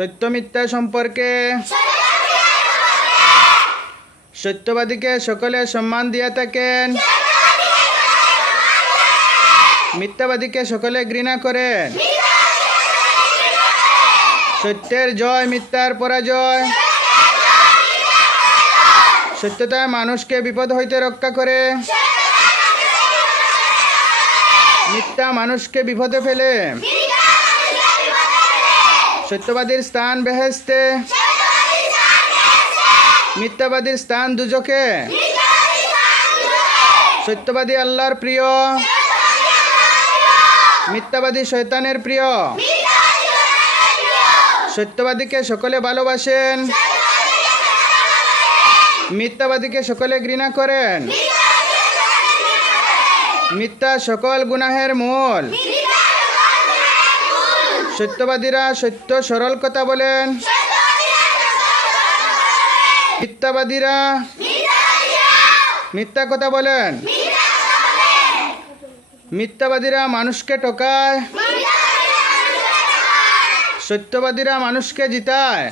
সত্য মিথ্যা সম্পর্কে। সত্যবাদীকে সকলে সম্মান দিয়া থাকেন। মিথ্যাবাদীকে সকলে ঘৃণা করেন। সত্যের জয়, মিথ্যার পরাজয়। সত্যতায় মানুষকে বিপদ হইতে রক্ষা করে। মিথ্যা মানুষকে বিপদে ফেলে। সত্যবাদীর স্থান বেহেস্তে মিথ্যাবাদীর স্থান দুজকে। সত্যবাদী আল্লাহর প্রিয়। মিথ্যাবাদী শৈতানের প্রিয়। সত্যবাদীকে সকলে ভালোবাসেন। মিথ্যাবাদীকে সকলে ঘৃণা করেন। মিথ্যা সকল গুনাহের মূল। সত্যবাদীরা সত্য সরল কথা বলেন। মিথ্যাবাদীরা মিথ্যা কথা বলেন। মিথ্যাবাদীরা মানুষকে ঠকায়। সত্যবাদীরা মানুষকে জিতায়।